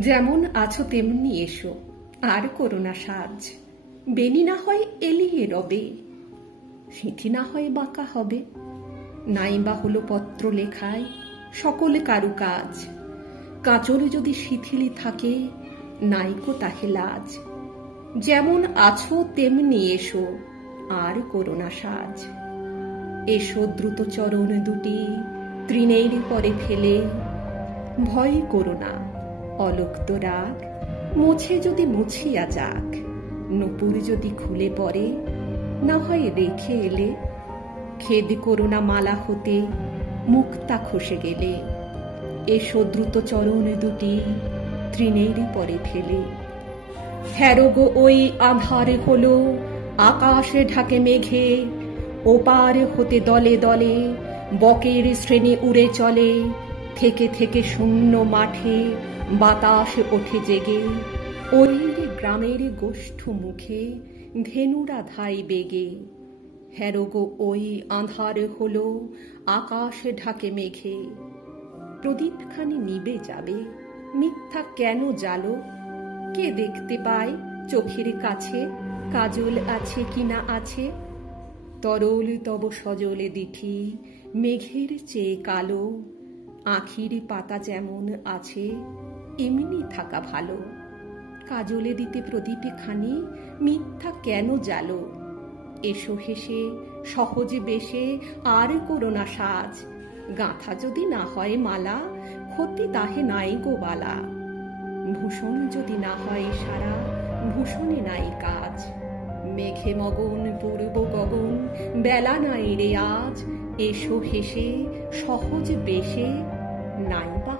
যেমন আছো তেমনি এসো, আর করো না সাজ। বেনি না হয় এলিয়ে রবে, সিঁথি না হয় বাঁকা হবে। নাই বা হলো পত্র লেখায় সকলে কারুকাজ। কাঁচলে যদি শিথিলি থাকে, নাইকো তাহে লাজ। যেমন আছো তেমনি এসো, আর করো না সাজ। এসো দ্রুত চরণ দুটি তৃণের পরে ফেলে। ভয় করো না, অলক্ত রাগ মুছে যদি মুছিয়া যাক। নূপুর যদি খুলে পড়ে, না হয় রেখে এলে। খেদ করো না মালা হতে মুক্তা খসে গেলে। এসো দ্রুত চরণ দুটি তৃণের পরে ফেলে। হ্যারোগো ওই আঁধারে হলো আকাশে ঢাকে মেঘে। ওপার হতে দলে দলে বকের শ্রেণী উড়ে চলে। থেকে থেকে শূন্য মাঠে বাতাস ওঠে জেগে। ওই গ্রামের গোষ্ঠ মুখে ধেনুরা ধাই বেগে। হ্যারোগো ওই আঁধার হলো আকাশে ঢাকে মেঘে। প্রদীপখানি নিবে যাবে, মিথ্যা কেন জালো? কে দেখতে পায় চোখের কাছে কাজল আছে কি না আছে? তরল তব সজলে দিঠি মেঘের চেয়ে কালো। আখির পাতা যেমন আছে এমনি থাকা ভালো। কাজলে দিতে প্রদীপে খানি মিথ্যা কেন জালো? এসো হেসে সহজে বেশে, আর করো না সাজ। গাঁথা যদি না হয় মালা, ক্ষতি তাহে নাই গো বালা। ভূষণ যদি না হয় সারা, ভূষণে নাই কাজ। মেঘে মগন পূর্ব গগন, বেলা নাই রে আজ। এসো হেসে সহজ বেশে, নাই বা